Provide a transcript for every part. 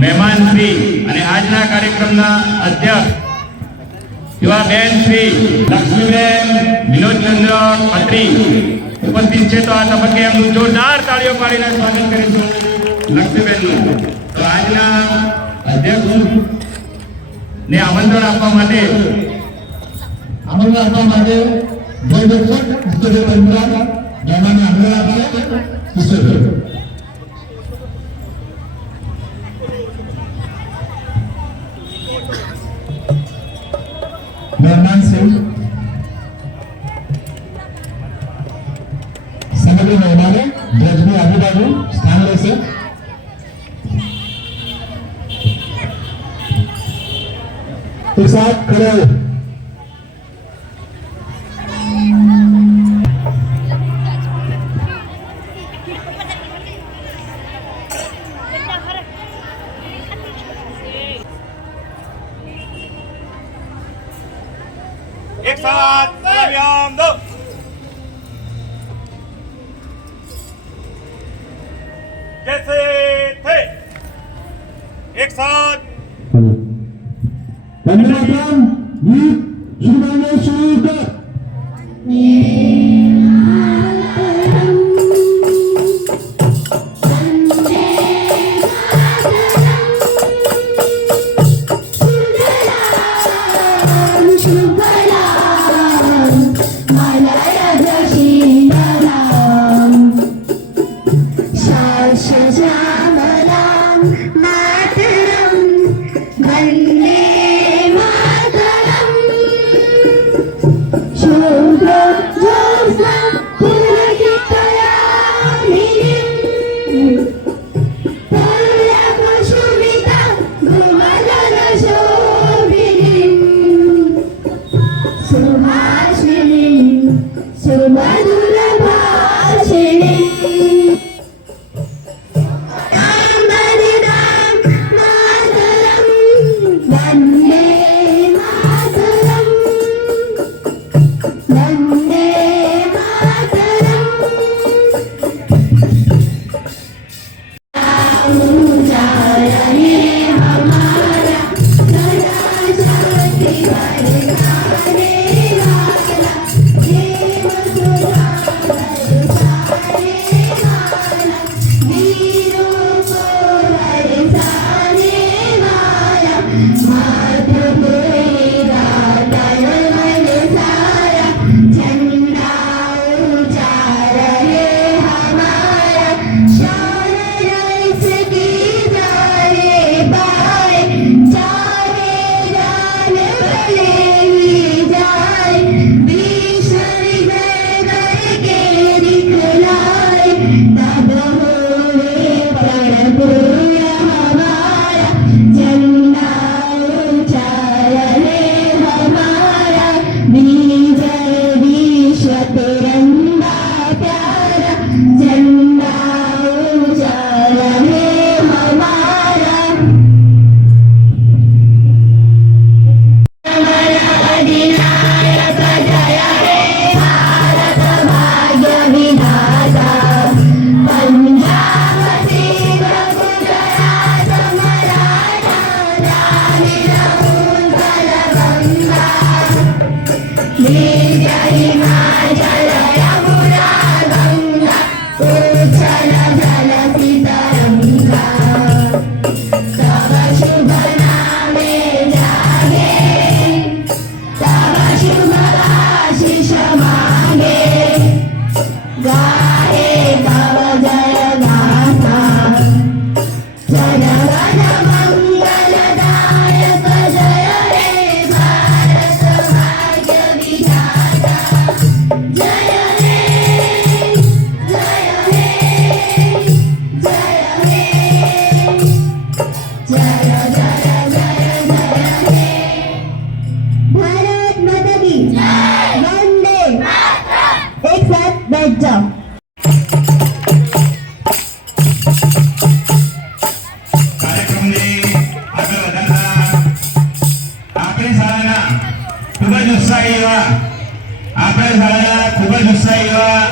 મહેમાન શ્રી અને આજના કાર્યક્રમના અધ્યક્ષ એવા બેન શ્રી લક્ષ્મીબેન વિનોદચંદ્ર ખત્રી ઉપસ્થિત છે, તો આ તબક્કે એમનું જોરદાર તાળીઓ પાડીને સ્વાગત કરીશું લક્ષ્મીબેનનું। તો આજના અધ્યક્ષ ને આમંત્રણ આપવા માટે જય દર્શક કિશોરભાઈ પરિવાર મહેમાનને આમંત્રણ આપે કિશોરભાઈ। મહેમાન શ્રી સમગ્ર મહેમાનો ધ્વજની આજુબાજુ સ્થાન લેશે। एक साथ खड़े हो। एक साथ सलाम दो। जैसे थे एक साथ धन्यवाद। गीत शुरू कर।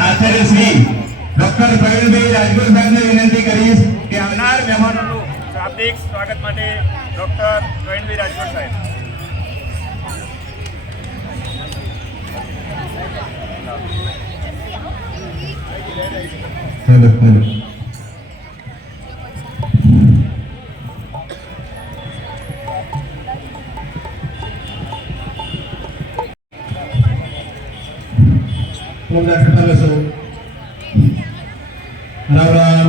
આચાર્ય શ્રી ડોક્ટર પ્રવીણભાઈ રાજગોર સાહેબને વિનંતી કરીશ કે આવનાર મહેમાનોનું શાબ્દિક સ્વાગત માટે ડૉક્ટર પ્રવીણભાઈ રાજકોટ સાહેબ. Hello hello Ram Ram.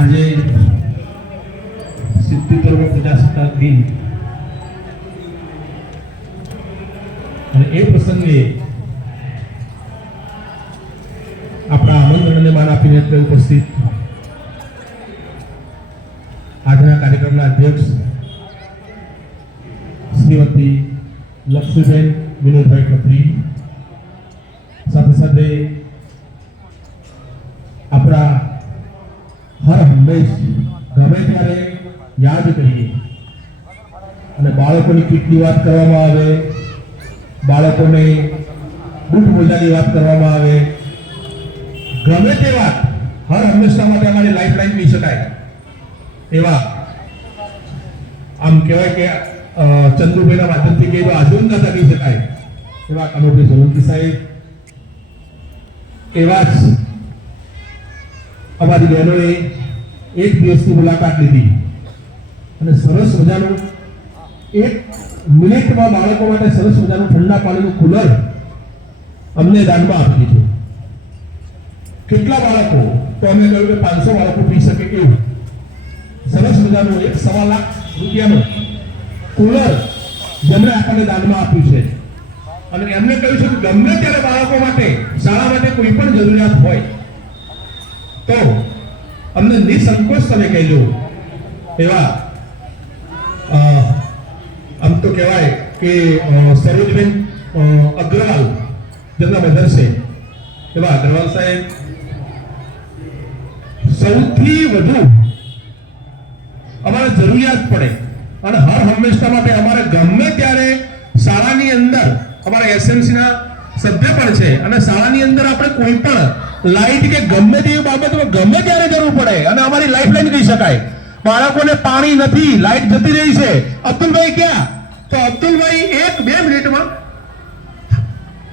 આજે 77મો પ્રજાસત્તાક દિન અને એ પ્રસંગે આપણા આમંત્રણને માન આપીને અત્રે ઉપસ્થિત આજના કાર્યક્રમના અધ્યક્ષ શ્રીમતી લક્ષ્મીબેન વિનોદભાઈ ખત્રી, સાથે સાથે આપણા હર હંમેશ ગમે ત્યારે યાદ કરીએ અને બાળકોની કીટની વાત કરવામાં આવે, બાળકોને બૂટ મોજાની વાત કરવામાં આવે, ગમે તે વાત હર હંમેશા માટે અમારી લાઈફ લાઈન કહી શકાય એવા આમ કહેવાય કે ચંદુભાઈના માધ્યમથી કહીએ તો આધુનિકતા કહી શકાય એવા કનોભાઈ સોલંકી સાહેબ, એવા જ અમારી બહેનોએ એક દિવસની મુલાકાત લીધી અને સરસ મજાનું 1 મિનિટમાં બાળકો માટે સરસ મજાનું ઠંડા પાણીનું કુલર અમને દાનમાં આપી દીધું. કેટલા બાળકો? તો અમે કહ્યું કે 500 બાળકો પી શકે એવું સરસ મજાનું 1.25 લાખ રૂપિયાનું કુલર જેમણે આપણને દાનમાં આપ્યું છે. અને એમને કહ્યું છે કે ગમે ત્યારે બાળકો માટે શાળા માટે કોઈ પણ જરૂરિયાત હોય તો અમને નિસંકોચ તમે કહેજો. એવા આમ તો કહેવાય કે સરોજબેન અગ્રવાલ જેમના મધર છે એવા અગ્રવાલ સાહેબ સૌથી વધુ અમારે જરૂરિયાત પડે અને હર હંમેશા માટે અમારે ગમે ત્યારે શાળાની અંદર અમારા એસએમસી ના સભ્ય પણ છે અને શાળાની અંદર આપણે કોઈ પણ લાઈટ કે ગમે તેવી બાબતમાં ગમે ત્યારે જરૂર પડે અને અમારી લાઈફ લાઈન કહી શકાય. બાળકોને પાણી નથી, લાઈટ જતી રહી છે. અબ્દુલભાઈ ક્યાં? તો અબ્દુલભાઈ 1-2 મિનિટમાં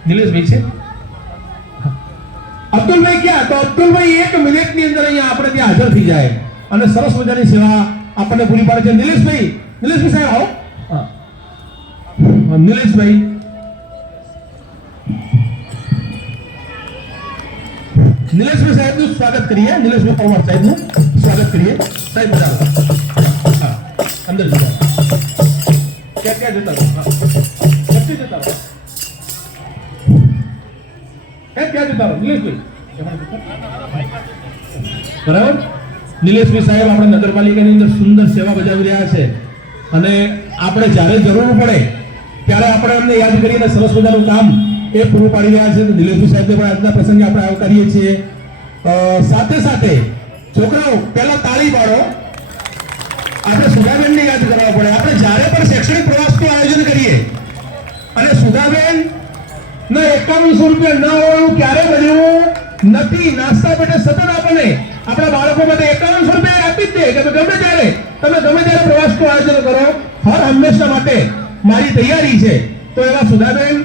નિલેશભાઈ છે. અબ્દુલભાઈ ક્યાં? તો અબ્દુલભાઈ 1 મિનિટની અંદર અહીંયા આપણે ત્યાં હાજર થઈ જાય અને સરસ મજાની સેવા આપણને પૂરી પાડે છે. નિલેશભાઈ સાહેબ આવો. નિલેશભાઈ સાહેબનું સ્વાગત કરીએ. નિલેશભાઈ પરમાર સાહેબનું સ્વાગત કરીએ. સાહેબ બધા હા અંદર જતા ક્યાં જતા રહો? ક્યાં જતા રહો? ક્યાં જતા રહો? નિલેશભાઈ બરાબર. નિલેશભાઈ સાહેબ આપણે નગરપાલિકાની અંદર સુંદર સેવા બજાવી રહ્યા છે અને આપણે જ્યારે જરૂર પડે ત્યારે આપણે એમને યાદ કરીને સરસ મજાનું કામ એ પૂરું પાડી રહ્યા છે. નિલેશભાઈ સાહેબને પણ આજના પ્રસંગે આપણે આવકારીએ છીએ. સાથે સાથે છોકરાઓ પહેલા તાળી પાડો. આપણે સુધાબેનને યાદ કરવા પડે. આપણે જ્યારે પણ શૈક્ષણિક પ્રવાસનું આયોજન કરીએ અને સુધાબેન ના 5100 રૂપિયા ન હોવાનું ક્યારે બન્યું નથી. નાસ્તા પેટે સતત આપણને આપણા બાળકો માટે 5100 રૂપિયા આપી જ દે કે ગમે ત્યારે પ્રવાસનું આયોજન કરો. હર હંમેશા માટે મારી તૈયારી છે. તો એવા સુધાબેન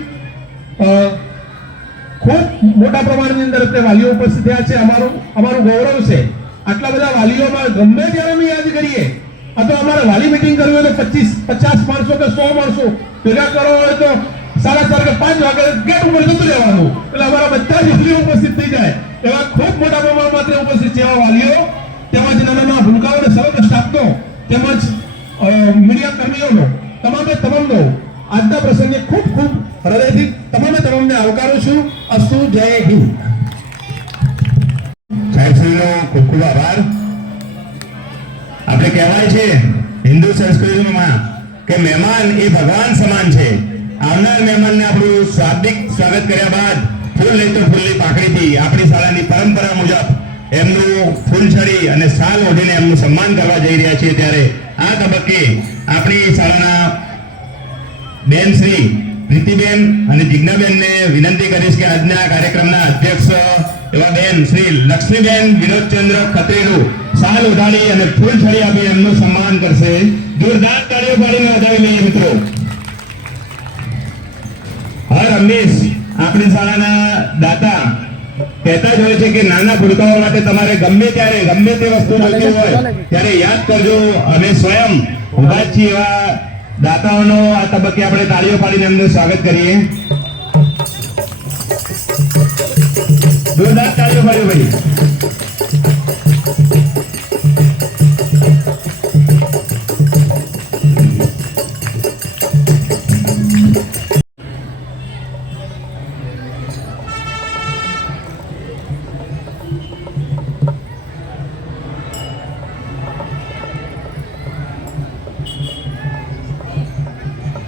ખૂબ મોટા પ્રમાણની અંદર વાલીઓ ઉપસ્થિત થયા છે. અમારું ગૌરવ છે. આટલા બધા વાલીઓમાં ગમે ત્યારે અમે યાદ કરીએ અથવા અમારે વાલી મીટિંગ કરવી હોય તો 50 માણસો કે 100 માણસો ભેગા કરવા હોય તો 4:30 કે 5 વાગે ગેટ ઉપર જતું રહેવાનું એટલે અમારા બધા જ વાલીઓ ઉપસ્થિત થઈ જાય. એવા ખૂબ મોટા પ્રમાણમાં ઉપસ્થિત છે એવા વાલીઓ, તેમજ નાના ભૂલકાઓ અને સમગ્ર સ્ટાફનો તેમજ મીડિયા કર્મીઓનો તમામનો આજના પ્રસંગે ખૂબ ખૂબ હૃદયથી તમામને આવકારું છું. અસ્તુ જય હિન્દ. સાહેબશ્રીનો ખૂબ ખૂબ આભાર. આપણે કહેવાય છે હિન્દુ સંસ્કૃતિમાં કે મહેમાન એ ભગવાન સમાન છે. આવનાર મહેમાનને આપણું શાબ્દિક સ્વાગત કર્યા બાદ ફૂલ નહીં તો ફૂલની પાંખડીથી આપણી શાળાની પરંપરા મુજબ એમનું ફૂલછડી અને શાલ ઓઢીને એમનું સન્માન કરવા જઈ રહ્યા છીએ. ત્યારે આ તબક્કે આપણી શાળાના બેન શ્રી પ્રીતિબેન અને જિજ્ઞાબેનને વિનંતી કરીશ કે આજના કાર્યક્રમના અધ્યક્ષ એવા બેન શ્રી લક્ષ્મીબેન વિનોદચંદ્ર ખત્રીનું શાલ ઉડાડી અને ફૂલ છડી આપી એમનું સન્માન કરશે. જોરદાર તાળીઓ પાડીને વધાવી લઈએ મિત્રો. હર હંમેશ આપણી શાળાના દાતા કહેતા જ હોય છે કે નાના ભૂલકાઓ માટે તમારે ગમે ત્યારે ગમે તે વસ્તુ જોઈતી હોય ત્યારે યાદ કરજો. અમે સ્વયં ઉભા જ છીએ એવા દાતાઓનો આ તબક્કે આપણે તાળીઓ પાડીને એમનું સ્વાગત કરીએ. જોરદાર તાળીઓ પાડ્યો ભાઈ.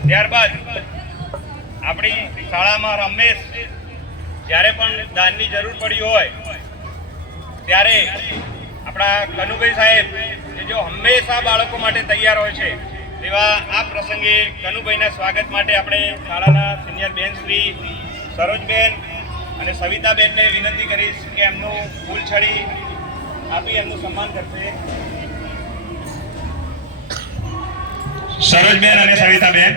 ત્યારબાદ આપણી શાળામાં રમેશ જ્યારે પણ દાનની જરૂર પડી હોય ત્યારે આપણા કનુભાઈ સાહેબ કે જો હંમેશા બાળકો માટે તૈયાર હોય છે તેવા આ પ્રસંગે કનુભાઈના સ્વાગત માટે આપણે શાળાના સિનિયર બેન શ્રી સરોજબેન અને સવિતાબેનને વિનંતી કરીશ કે એમનું ફૂલ છડી આપી એમનું સન્માન કરશે. સરોજબેન અને સવિતાબેન.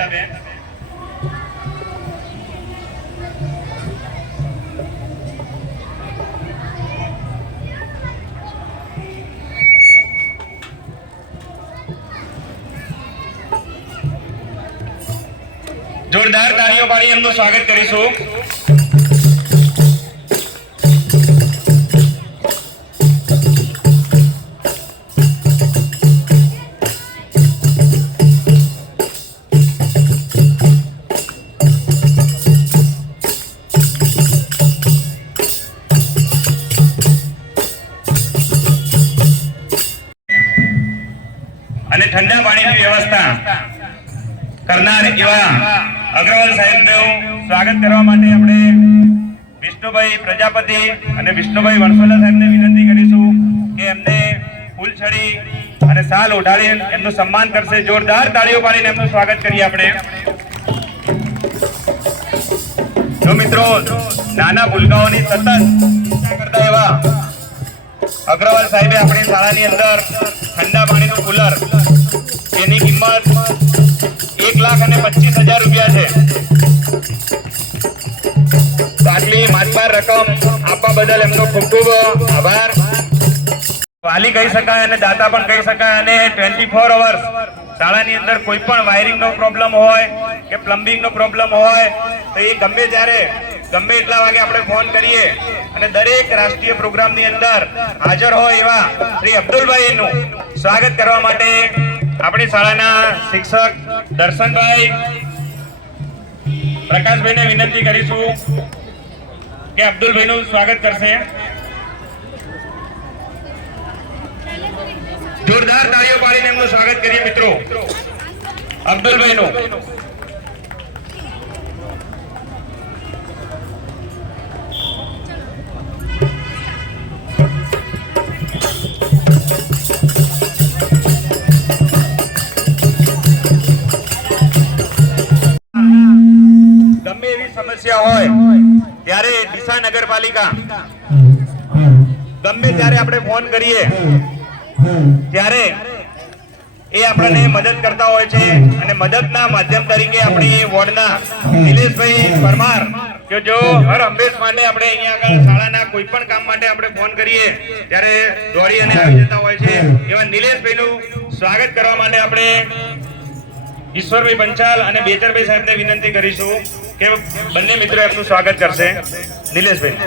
જોરદાર તાળીઓ પાડી એમનું સ્વાગત કરીશું. અને ઠંડા પાણીની વ્યવસ્થા કરનાર એવા અગ્રવાલ સાહેબનું સ્વાગત કરવા માટે આપણે વિષ્ણુભાઈ પ્રજાપતિ અને વિષ્ણુભાઈ વણસોલા સાહેબને વિનંતી કરીશું કે એમને ફૂલછડી અને શાલ ઓઢાડી એમનું સન્માન કરશે. જોરદાર તાળીઓ પાડીને એમનું સ્વાગત કરીએ આપણે. જો મિત્રો નાના ભૂલકાઓની સતત ચિંતા કરતા એવા અગ્રવાલ સાહેબે આપણી શાળાની અંદર ઠંડા પાણીનું કુલર એની કિંમત 1,25,000 રૂપિયા છે. આટલી માનપાર રકમ આપવા બદલ એમનો ખૂબ ખૂબ આભાર. વાલી કહી શકાય અને દાતા પણ કહી શકાય. અને 24 અવર્સ શાળાની અંદર કોઈ પણ વાયરિંગનો પ્રોબ્લેમ હોય કે પ્લમ્બિંગનો પ્રોબ્લેમ હોય તો એ ગમે ત્યારે ગમે એટલા વાગે આપણે ફોન કરીએ અને દરેક રાષ્ટ્રીય પ્રોગ્રામની અંદર હાજર હોય એવા શ્રી અબ્દુલભાઈનું સ્વાગત કરવા માટે આપણી શાળાના શિક્ષક દર્શનભાઈ પ્રકાશભાઈને વિનંતી કરીશું કે અબ્દુલભાઈનું સ્વાગત કરશે. જોરદાર તાળીઓ પાડીને એમનું સ્વાગત કરીએ મિત્રો અબ્દુલભાઈનું. ગમે એવી સમસ્યા હોય ત્યારે ડીસા નગરપાલિકા ગમે ત્યારે આપણે ફોન કરીએ ત્યારે એ આપણને મદદ કરતા હોય છે. અને મદદના માધ્યમ તરીકે આપણી વોર્ડના નિલેશભાઈ પરમાર કે જો હર હંમેશ માટે આપણે અહીંયા આગળ શાળાના કોઈ પણ કામ માટે આપણે ફોન કરીએ ત્યારે દોડી અને આવી જતા હોય છે. એવા નિલેશભાઈનું સ્વાગત કરવા માટે આપણે ઈશ્વરભાઈ પંચાલ અને બેચરભાઈ સાહેબને વિનંતી કરીશું કે બંને મિત્રો એમનું સ્વાગત કરશે. નિલેશભાઈ.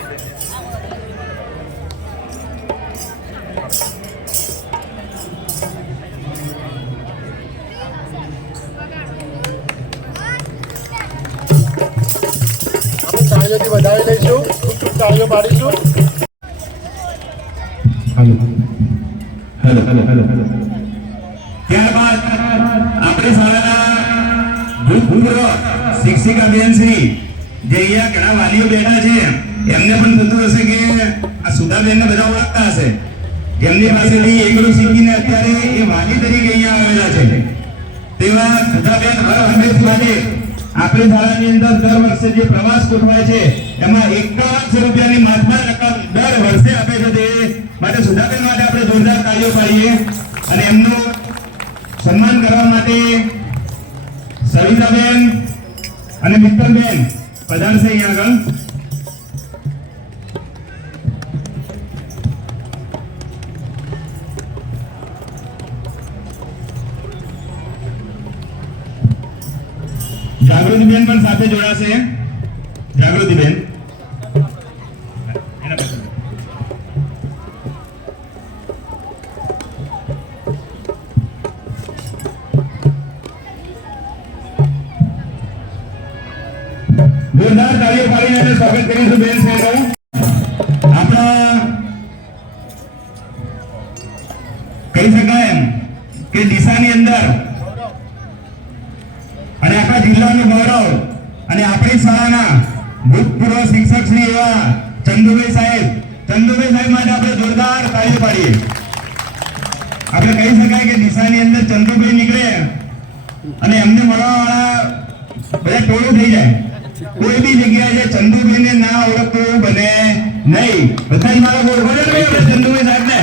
તાળીઓથી વધાવી લઈશું. ખૂબ ખૂબ તાળીઓ પાડીશું. ત્યારબાદ આપણે શાળાના ભૂતપૂર્વ શિક્ષિકા બેન શ્રી જે અહીંયા ઘણા વાલીઓ બેઠા છે એમને પણ થતું હશે કે આ સુધાબેનને બધા ઓળખતા હશે. એમની પાસેથી એકલું શીખીને અત્યારે એ વાલી તરીકે અહીંયા આવેલા છે. તેવા સુધાબેન હર હંમેશ માટે આપણી શાળાની અંદર દર વર્ષે જે પ્રવાસ ગોઠવાય છે એમાં 5100 રૂપિયાની માનપાન રકમ દર વર્ષે આપે છે. તે માટે સુધાબેન માટે આપણે જોરદાર તાળીઓ પાડીએ અને એમનું સન્માન કરવા માટે સવિતાબેન અને મિત્તલબેન પધારશે અહીંયા આગળ. જાગૃતિબેન પણ સાથે જોડાશે. જાગૃતિબેન જોરદાર તાળીઓ પાડીને એને સ્વાગત કરીશું બેન સાહેબનું. આપણા કહી શકાય એમ કે ડીસાની અંદર અને આખા જિલ્લાનું ગૌરવ અને આપણી શાળાના ભૂતપૂર્વ શિક્ષક શ્રી એવા ચંદુભાઈ સાહેબ માટે આપણે જોરદાર તાળીઓ પાડીએ. આપણે કહી શકાય કે ડીસાની અંદર ચંદુભાઈ નીકળે અને એમને મળવાવાળા બધા ટોળું થઈ જાય. કોઈ બી જગ્યાએ ચંદુભાઈને ના ઓળખતું બને નહીં. બધા જ મારા બોલવા ચંદુભાઈ સાહેબને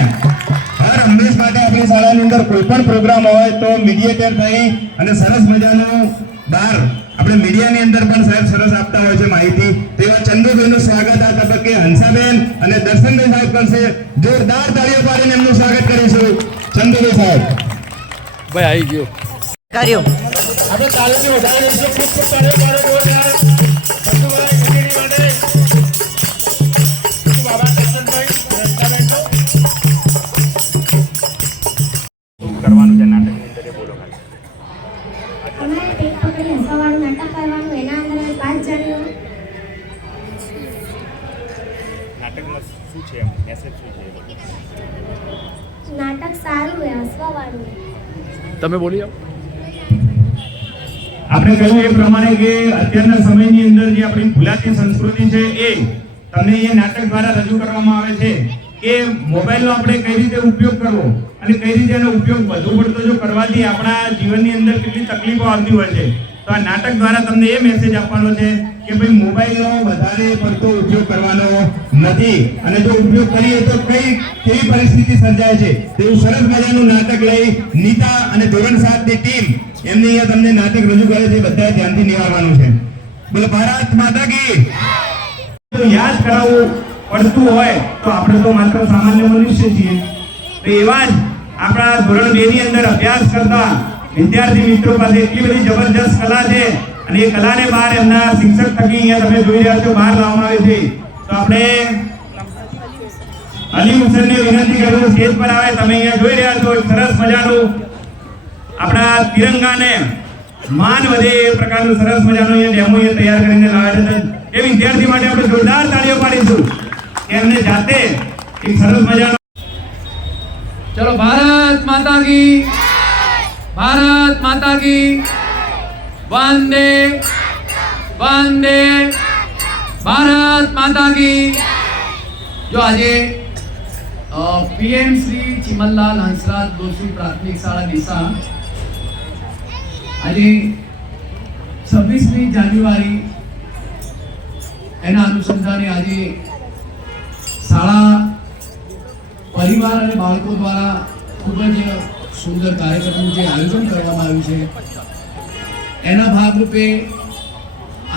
હર હંમેશ માટે આપણી શાળાની અંદર કોઈ પણ પ્રોગ્રામ હોય તો મીડિયેટર થઈ અને સરસ મજાનું બહાર આપણે મીડિયાની અંદર પણ સાહેબ સરસ આપતા હોય છે માહિતી. તેવા ચંદુભાઈનું સ્વાગત આ તબક્કે હંસાબેન અને દર્શનભાઈ સાહેબ કરશે. જોરદાર તાળીઓ પાડીને એમનું સ્વાગત કરીશું. ચંદુભાઈ સાહેબ ભાઈ આવી ગયો કર્યું આપણે તાળીઓથી વધારે લઈશું. ખૂબ ખૂબ તાળીઓ પાડો જોરદાર. ચંદુભાઈ કચેરી માટે બાબા દર્શનભાઈ રસ્તાબેનનો કરવાનું છે નાટકની અંદર એ બોલો ખાલી. અમારે પેટ પકડી હસવાનું નાટક કરવાનું એના અંદર અમે 5 જણીઓ નાટકમાં શું છે એમ મેસેજ શું છે એ બોલો. નાટક સારું હોય હસવાવાળું તમે બોલી આવો. આપણે કહ્યું એ પ્રમાણે કે અત્યારના સમયની અંદર જે આપણી ભૂલાતી સંસ્કૃતિ છે એ તમને એ નાટક દ્વારા રજૂ કરવામાં આવે છે કે મોબાઈલનો આપણે કઈ રીતે ઉપયોગ કરવો અને કઈ રીતે એનો ઉપયોગ વધુ પડતો જો કરવાથી આપણા જીવનની અંદર કેટલી તકલીફો આવતી હોય છે. તો આ નાટક દ્વારા તમને એ મેસેજ આપવાનો છે કે ભાઈ મોબાઈલનો વધારે પડતો ઉપયોગ કરવાનો નથી અને જો ઉપયોગ કરીએ તો કેવી પરિસ્થિતિ સર્જાય છે તેવું સરસ મજાનું નાટક લઈ નીતા અને ધોરણ 7 ની ટીમ એમની અહીંયા તમને નાટક રજૂ કરે છે. બધા ધ્યાનથી નિહાળવાનું છે. બોલો ભારત માતા કી. તો યાદ કરાવવું પડતું હોય તો આપણે તો માત્ર સામાન્ય મનુષ્ય છીએ. તો એવા જ આપણા ધોરણ 2 ની અંદર અભ્યાસ કરતા વિદ્યાર્થી મિત્રો પાસે એટલી બધી જબરજસ્ત કલા છે અને એ કલાને બહાર એમના શિક્ષક થકી અહીંયા તમે જોઈ રહ્યા છો બહાર લાવવામાં આવે છે. તો આપણે અલી હુસેનને વિનંતી કરું સ્ટેજ પર આવે. તમે અહીંયા જોઈ રહ્યા છો સરસ મજાનું આપણા તિરંગાને માન વધે એ પ્રકારનું સરસ મજાનું અહીંયા ડેમો તૈયાર કરીને લાવ્યા છે. એ વિદ્યાર્થી માટે આપણે જોરદાર તાળીઓ પાડીશું કે એમને જાતે એક સરસ મજાનો ચલો ભારત માતા કી વંદે ભારત માતા કી. જો આજે પીએમ શ્રી ચિમનલાલ હંસરાજ દોશી પ્રાથમિક શાળા ડીસા આજે 26મી જાન્યુઆરી એના અનુસંધાને આજે શાળા પરિવાર અને બાળકો દ્વારા ખૂબ જ સુંદર કાર્યક્રમનું જે આયોજન કરવામાં આવ્યું છે એના ભાગરૂપે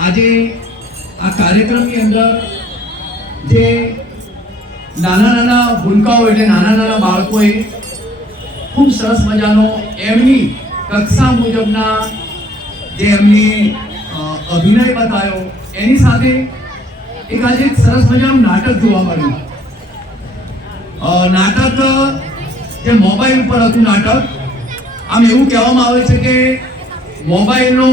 આજે આ કાર્યક્રમની અંદર જે નાના ભૂલકાઓ એટલે નાના બાળકોએ ખૂબ સરસ મજાનો એમની કક્ષા મુજબના જે એમની અભિનય બતાવ્યો એની સાથે એક આજે એક સરસ મજાનું નાટક જોવા મળ્યું. નાટક જે મોબાઈલ ઉપર હતું નાટક. આમ એવું કહેવામાં આવે છે કે મોબાઈલનો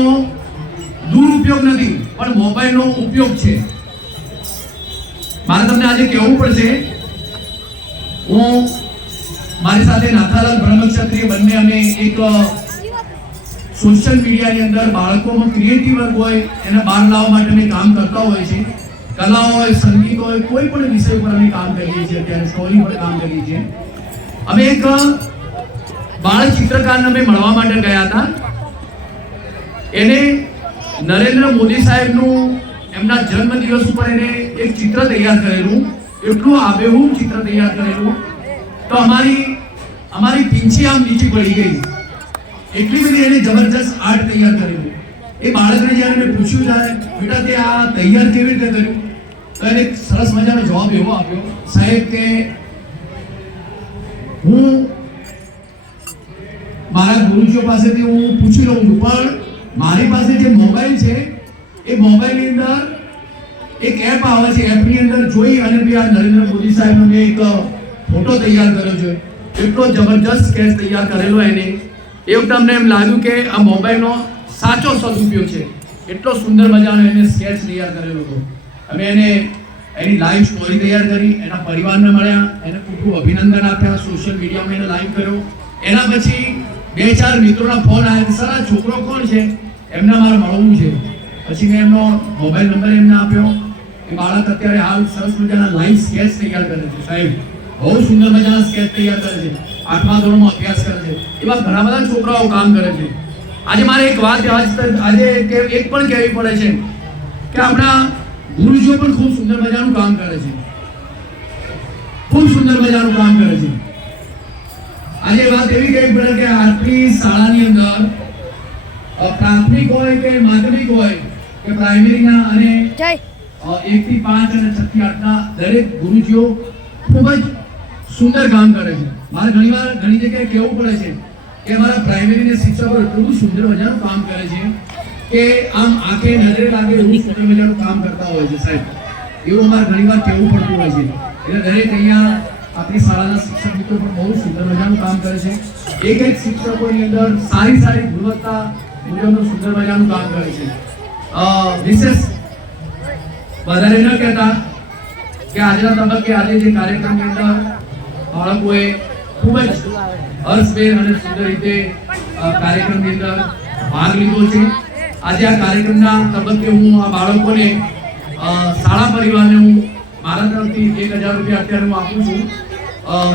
દુરુપયોગ નથી પણ મોબાઈલનો ઉપયોગ છે. મારે તમને આજે કહેવું પડશે. હું મારી સાથે નાથાલાલ બ્રહ્મક્ષત્રિય બંને અમે એક સોશિયલ મીડિયાની અંદર બાળકોમાં ક્રિએટિવ વર્ક હોય એને બહાર લાવવા માટે અમે કામ કરતા હોય છે. કલા હોય, સંગીત હોય, કોઈ પણ વિષય પર અમે કામ કરીએ છીએ. અત્યારે સ્ટોરી પર કામ કરીએ છીએ. અમે એક બાળ ચિત્રકારને અમે મળવા માટે ગયા હતા. એને નરેન્દ્ર મોદી સાહેબનું એમના જન્મદિવસ ઉપર એને એક ચિત્ર તૈયાર કરેલું, એટલું આબેહૂબ ચિત્ર તૈયાર કરેલું તો અમારી પીંછી આમ નીચે પડી ગઈ. એટલી બધી એને જબરજસ્ત આર્ટ તૈયાર કરેલું. એ બાળકને જ્યારે મેં પૂછ્યું ત્યારે બેટા તે આ તૈયાર કેવી રીતે કર્યું, તો એને એક સરસ મજાનો જવાબ એવો આપ્યો, સાહેબ કે હું મારા ગુરુજીઓ પાસેથી હું પૂછી લઉં છું, પણ મારી પાસે જે મોબાઈલ છે એ મોબાઈલની અંદર એક એપ આવે છે, એપની અંદર જોઈ અને બી આ નરેન્દ્ર મોદી સાહેબનો મેં એક ફોટો તૈયાર કર્યો છે. એટલો જબરજસ્ત સ્કેચ તૈયાર કરેલો એને. એ વખતે અમને એમ લાગ્યું કે આ મોબાઈલનો સાચો સદુપયોગ છે. એટલો સુંદર મજાનો એને સ્કેચ તૈયાર કરેલો હતો. અમે એને એની લાઈવ સ્ટોરી તૈયાર કરી, એના પરિવારને મળ્યા, એને ખૂબ ખૂબ અભિનંદન આપ્યા, સોશિયલ મીડિયામાં એને લાઈવ કર્યો. એના પછી 2-4 મિત્રોના ફોન આવ્યા, સર આ છોકરો કોણ છે, એમને મારે મળવું છે. પછી મેં એમનો મોબાઈલ નંબર એમને આપ્યો. એ બાળક અત્યારે હાલ સરસ મજાના લાઈવ સ્કેચ તૈયાર કરે છે. સાહેબ બહુ સુંદર મજાના સ્કેચ તૈયાર કરે છે. 8મા ધોરણમાં અભ્યાસ કરે છે. એવા ઘણા બધા છોકરાઓ કામ કરે છે. આજે મારે એક વાત આજે એક પણ કહેવી પડે છે કે આપણા ગુરુજીઓ પણ ખૂબ સુંદર મજાનું કામ કરે છે, ખૂબ સુંદર મજાનું કામ કરે છે. આજે વાત એવી કહેવી પડે કે આપણી શાળાની અંદર પ્રાથમિક હોય કે માધ્યમિક હોય કે પ્રાઇમરીના અને 1 થી 5 અને 6 થી 8ના દરેક ગુરુજીઓ ખૂબ જ સુંદર કામ કરે છે. મારે ઘણી જગ્યાએ કહેવું પડે છે કે અમારા પ્રાઇમરીના શિક્ષકો એટલું સુંદર મજાનું કામ કરે છે કે આમ આંખે નજરે લાગે એવું સુંદર મજાનું કામ કરતા હોય છે. સાહેબ એવું અમારે ઘણીવાર કહેવું પડતું હોય છે. એટલે દરેક અહીંયા આપણી શાળાના શિક્ષક મિત્રો પણ બહુ સુંદર મજાનું કામ કરે છે. એક શિક્ષકોની અંદર સારી ગુણવત્તા મુજબનું સુંદર મજાનું કામ કરે છે. વિશેષ વધારે ન કહેતા કે આજના તબક્કે આજે જે કાર્યક્રમની અંદર બાળકોએ ખૂબ જ હર્ષભેર અને સુંદર રીતે કાર્યક્રમની અંદર ભાગ લીધો છે. આજે આ કાર્યક્રમના તબક્કે હું આ બાળકોને શાળા પરિવારને હું મારા તરફથી 1000 રૂપિયા અત્યારે હું આપું છું.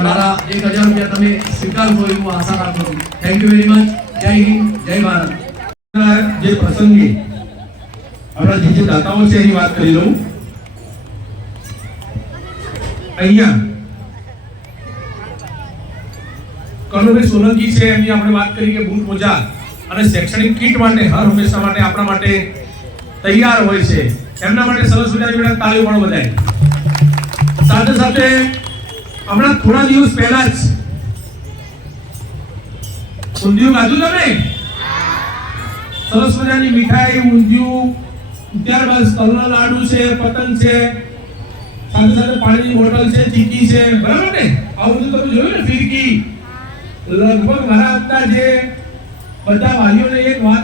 મારા 1000 રૂપિયા તમે સ્વીકારશો એવી હું આશા રાખું છું. Thank you very much. જય હિન્દ, જય ભારત. જે પ્રસંગે આપણા જે દાતાઓ છે એની વાત કરી લઉં. અહીંયા કનુભાઈ સોલંકી છે, એમની આપણે વાત કરી કે બૂટ મોજા અને શૈક્ષણિક કીટ માટે હર હંમેશા માટે આપણા માટે તૈયાર હોય છે. એમના માટે સરસ મજાની બેટા તાળીઓ પણ બધાય. સાથે સાથે હમણાં થોડા દિવસ પહેલા જ ઊંધિયું ખાધું તમે? સરસ મજાની મીઠાઈ, ઊંધિયું, ત્યારબાદ તલના લાડુ છે, પતંગ છે, સાથે સાથે પાણીની બોટલ છે, ચીકી છે, બરાબર ને? આવું બધું તમે જોયું ને? ફિરકી. લગભગ મારા અંદાજે બધા ભાઈઓને એક વાત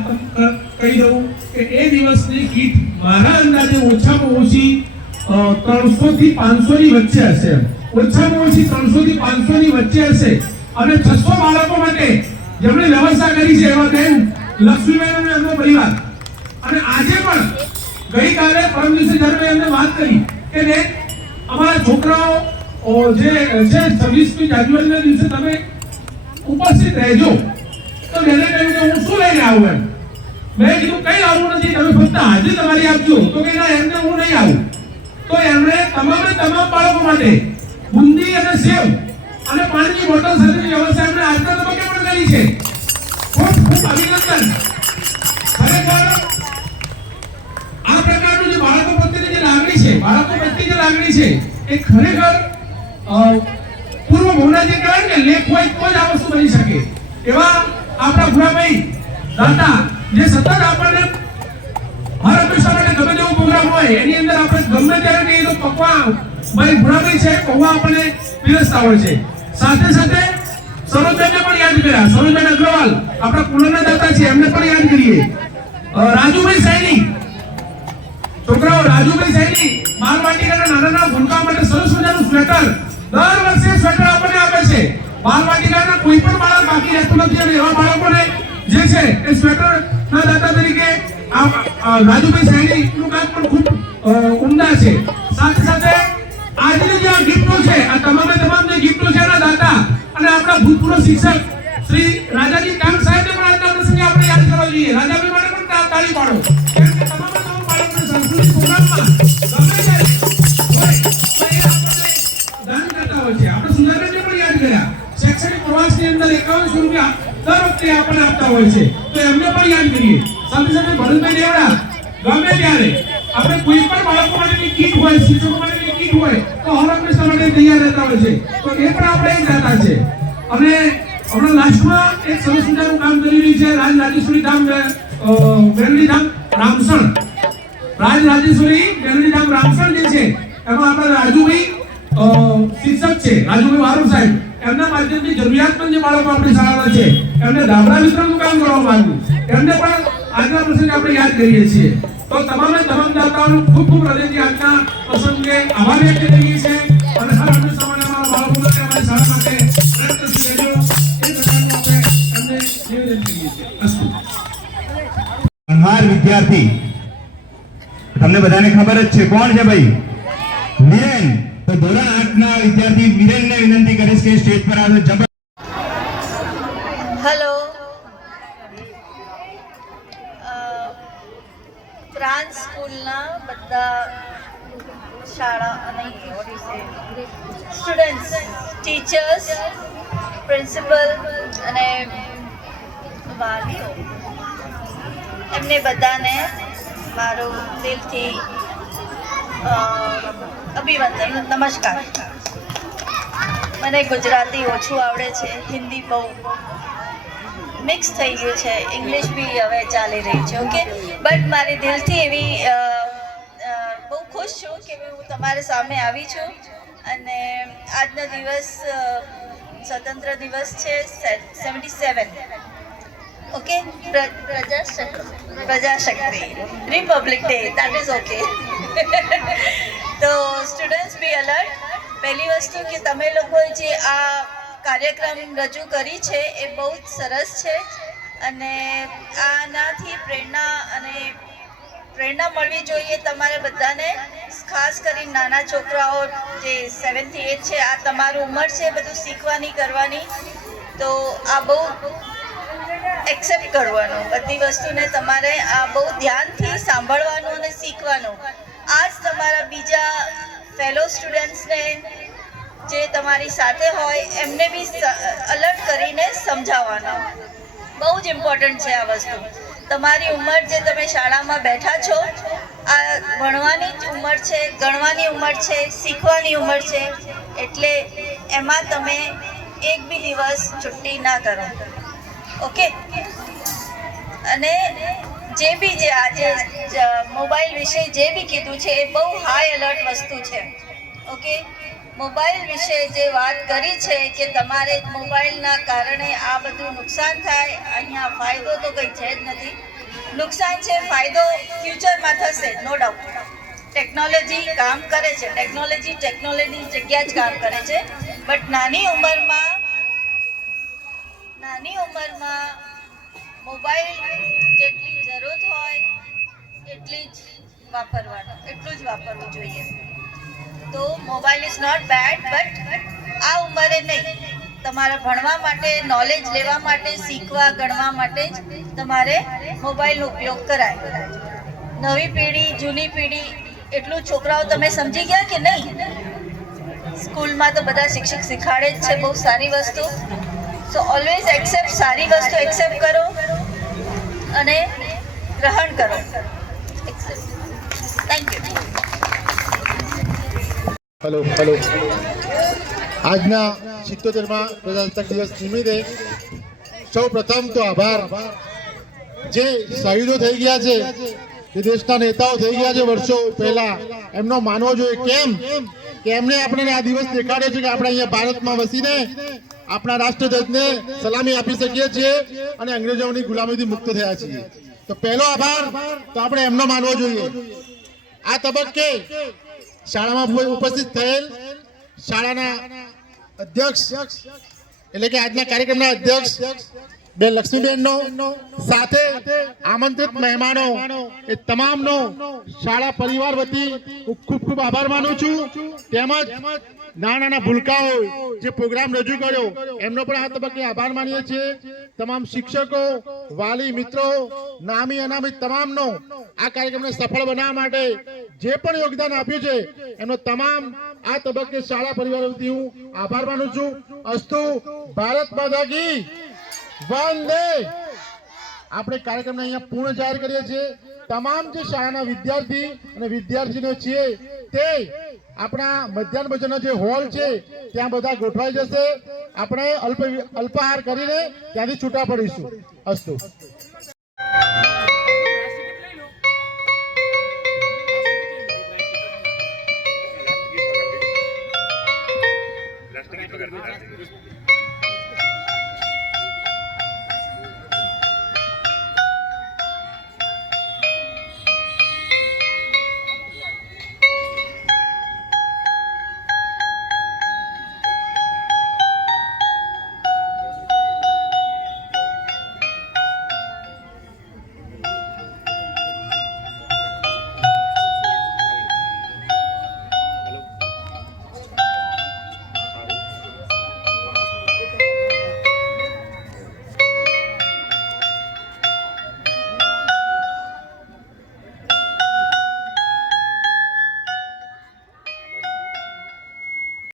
કહી દઉં કે એ દિવસની કીટ મારા અંદાજે ઓછામાં ઓછી 300 થી 500 ની વચ્ચે હશે. ઓછામાં ઓછી 300 થી 500 ની વચ્ચે હશે. અને 600 બાળકો માટે જેમણે વ્યવસ્થા કરી છે એવા બેન લક્ષ્મીબેન અને એમનો પરિવાર. અને આજે પણ ગઈકાલે પરમ દિવસે જ્યારે એમને વાત કરી કે બેન અમારા છોકરાઓ જે 26મી જાન્યુઆરીના દિવસે તમે ઉપસ્થિત રહેજો. તો બેને કહ્યું કે હું શું લઈને આવું એમ. મેં કીધું કઈ આવવું નથી, તમે ફક્ત હાજરી તમારી આપજો. તો કે ના, એમને હું નહીં આવું. તો એમણે તમામ બાળકો માટે બુંદી અને સેવ અને પાણીની બોટલ સાથેની વ્યવસ્થા એમણે આજના તબક્કે પણ કરી છે. ખૂબ ખૂબ અભિનંદન. ખરેખર આ પ્રકારનું જે બાળકો પ્રત્યેની જે લાગણી છે, બાળકો પ્રત્યે જે લાગણી છે એ ખરેખર પૂર્વ ભૂના જે કહેવાય ને લેખ હોય તો જ આ વસ્તુ બની શકે. એવા આપણા ભુરાભાઈ દાતા જે સતત આપણને હર હંમેશા માટે ગમે તેવો પ્રોગ્રામ હોય એની અંદર આપણે ગમે ત્યારે કહીએ તો પકવા ભાઈ ભુરાભાઈ છે, પૌવા આપણને પીરસતા હોય છે. સાથે સાથે સરોજબેનને પણ યાદ કર્યા. સરોજબેન અગ્રવાલ આપણા કુલરના દાતા છે, એમને પણ યાદ કરીએ. રાજુભાઈ સૈની, છોકરાઓ રાજુભાઈ સૈની બાલવાટિકાના નાના ભૂલકા માટે સરસ મજાનું સ્વેટર દર વર્ષે સ્વેટર આપણને આપે છે. બાલવાટિકાના કોઈ પણ બાળક બાકી રહેતું નથી અને એવા બાળકોને જે છે એ સ્વેટર ના દાતા તરીકે રાજુભાઈ સૈની નું કામ પણ ખૂબ ઉમદા છે. સાથે સાથે આજની જે આ ગિફ્ટો છે, આ તમામ જે ગિફ્ટો છે એના દાતા અને આપણા ભૂતપૂર્વ શિક્ષક શ્રી રાજાજી કામ સાહેબને પણ આજના પ્રસંગે આપણે યાદ કરવા જોઈએ. રાજાભાઈ માટે પણ તાળી પાડો. પ્રોગ્રામમાં ગમે ત્યારે હોય તો એ આપણને દાન કરતા હોય છે. આપણે સુધારણને પણ યાદ કર્યા. શૈક્ષણિક પ્રવાસની અંદર 51 રૂપિયા દર વખતે આપણને આપતા હોય છે, તો એમને પણ યાદ કરીએ. સાથે સાથે ભરતભાઈ દેવડા ગમે ત્યારે આપણે કોઈ પણ બાળકો માટેની કીટ હોય, શિક્ષકો માટેની કીટ હોય તો હરહંમેશા માટે તૈયાર રહેતા હોય છે, તો એ પણ આપણે એક દાતા છે. અને હમણાં લાસ્ટમાં એક સરસ મજાનું કામ કરી રહી છે રાજરાજેશ્વરી ધામ મેલડી ધામ રામસણ. રાજરાજેશ્વરી મેલડી ધામ રામસણ જે છે એમાં આપણા રાજુભાઈ શિક્ષક છે, રાજુભાઈ વારો સાહેબ, એમના માધ્યમથી જરૂરિયાતમંદ જે બાળકો આપણી શાળાના છે એમને ધાબળા વિતરણનું કામ કરવામાં આવ્યું. એમને પણ આજના પ્રસંગે આપણે યાદ કરીએ છીએ. તો તમામ દાતાઓનો ખૂબ ખૂબ હૃદયથી આજના પ્રસંગે આભાર વ્યક્ત કરીએ છીએ અને હર હંમેશા માટે અમારા બાળકો માટે અમારી શાળા માટે પ્રયત્નશીલ રહેજો એ પ્રકારનું આપણે એમને નિવેદન કરીએ છીએ. અસ્તુ. સંહાર વિદ્યાર્થી તમને બધાને ખબર જ છે કોણ છે ભાઈ? વિરેન. તો ધોરણ 8 ના વિદ્યાર્થી વિરેનને વિનંતી કરીશ કે સ્ટેજ પર આવે. હેલો, પ્રાંત સ્કૂલના બધા શાળા અને સ્ટુડન્ટ્સ, ટીચર્સ, પ્રિન્સિપલ અને વાલીઓ, એમને બધાને મારું દિલથી અભિવંદન, નમસ્કાર. મને ગુજરાતી ઓછું આવડે છે, હિન્દી બહુ મિક્સ થઈ ગયું છે, ઇંગ્લિશ બી હવે ચાલી રહી છે. ઓકે, બટ મારી દિલથી એવી બહુ ખુશ છું કે હું તમારી સામે આવી છું. અને આજનો દિવસ સ્વતંત્ર દિવસ છે 77. Okay, Prajashakti Republic day, that is okay. તો સ્ટુડન્ટ્સ બી અલર્ટ. પહેલી વસ્તુ કે તમે લોકોએ જે આ કાર્યક્રમ રજૂ કરી છે એ બહુ જ સરસ છે અને આનાથી પ્રેરણા મળવી જોઈએ તમારે બધાને, ખાસ કરીને નાના છોકરાઓ જે 7 થી 8 છે. આ તમારું ઉંમર છે બધું શીખવાની કરવાની, તો આ બહુ એક્સેપ્ટ કરવાનું, બધી વસ્તુને તમારે આ બહુ ધ્યાનથી સાંભળવાનું અને શીખવાનું. આ જ તમારા બીજા ફેલો સ્ટુડન્ટ્સને જે તમારી સાથે હોય એમને બી અલર્ટ કરીને સમજાવવાનો બહુ જ ઇમ્પોર્ટન્ટ છે આ વસ્તુ. તમારી ઉંમર જે તમે શાળામાં બેઠા છો, આ ભણવાની જ ઉંમર છે, ગણવાની ઉંમર છે, શીખવાની ઉંમર છે, એટલે એમાં તમે એક બી દિવસ છુટ્ટી ના કરો. ઓકે, અને જે આજે મોબાઈલ વિશે જે બી કીધું છે એ બહુ હાઈ એલર્ટ વસ્તુ છે. ઓકે, મોબાઈલ વિશે જે વાત કરી છે કે તમારે મોબાઈલના કારણે આ બધું નુકસાન થાય, અહીંયા ફાયદો તો કંઈ છે જ નથી. નુકસાન છે, ફાયદો ફ્યુચરમાં થશે, નો ડાઉટ. ટેકનોલોજી કામ કરે છે, ટેકનોલોજી જગ્યા જ કામ કરે છે, બટ નાની ઉંમરમાં મોબાઈલ જેટલી જરૂરત હોય એટલું જ વાપરવું જોઈએ. તો mobile is not bad, but આ ઉંમરે નહીં. તમારે ભણવા માટે, નોલેજ લેવા માટે, શીખવા ગણવા માટે જ તમારે મોબાઈલનો ઉપયોગ કરાય. નવી પેઢી, જૂની પેઢી, એટલું છોકરાઓ તમે સમજી ગયા કે નહીં? સ્કૂલમાં તો બધા શિક્ષક શીખાડે જ છે બહુ સારી વસ્તુ. સો ઓલવેઝ એક્સેપ્ટ, સારી વસ્તુ એક્સેપ્ટ કરો અને ગ્રહણ કરો. Thank you. હેલો. આજના 77માં પ્રજાસત્તાક દિવસ નિમિત્તે સૌ પ્રથમ તો આભાર. જે શહીદો થઈ ગયા છે, જે દેશના નેતાઓ થઈ ગયા છે વર્ષો પહેલા, એમનો માનવો જોઈએ. કેમ કે એમને આપણને આ દિવસ દેખાડ્યો છે કે આપણે અહીંયા ભારતમાં વસીને આપણા રાષ્ટ્રધ્વજને સલામી આપી શકીએ છીએ અને અંગ્રેજોની ગુલામીથી મુક્ત થયા છીએ. તો પહેલો આભાર તો આપણે એમનો માનવો જોઈએ. આ તબક્કે શાળામાં ઉપસ્થિત થયેલ શાળાના અધ્યક્ષ એટલે કે આજના કાર્યક્રમના અધ્યક્ષ બેન લક્ષ્મીબેનનો, સાથે આમંત્રિત મહેમાનો એ તમામનો શાળા પરિવાર વતી ખૂબ ખૂબ આભાર માનું છું. તેમજ નાના ભૂલકાઓ જે પ્રોગ્રામ રજૂ કર્યો એમનો પણ આ તબક્કે આભાર માનીએ છીએ. તમામ શિક્ષકો, વાલી મિત્રો, નામી અનામી તમામનો આ કાર્યક્રમને સફળ બનાવવા માટે જે પણ યોગદાન આપ્યું છે એમનો તમામ આ તબક્કે શાળા પરિવાર વતી હું આભાર માનું છું. અસ્તુ ભારત માતા કી વંદે. આપણે કાર્યક્રમને અહીંયા પૂર્ણ જાહેર કરીએ છીએ. તમામ જે શાળાના વિદ્યાર્થી અને વિદ્યાર્થીઓ છે તે આપણા મધ્યાહન ભોજનનો જે હોલ છે ત્યાં બધા ગોઠવાઈ જશે. આપણે અલ્પાહાર કરીને ત્યાંથી છૂટા પડીશું. અસ્તુ. પ્લાસ્ટિક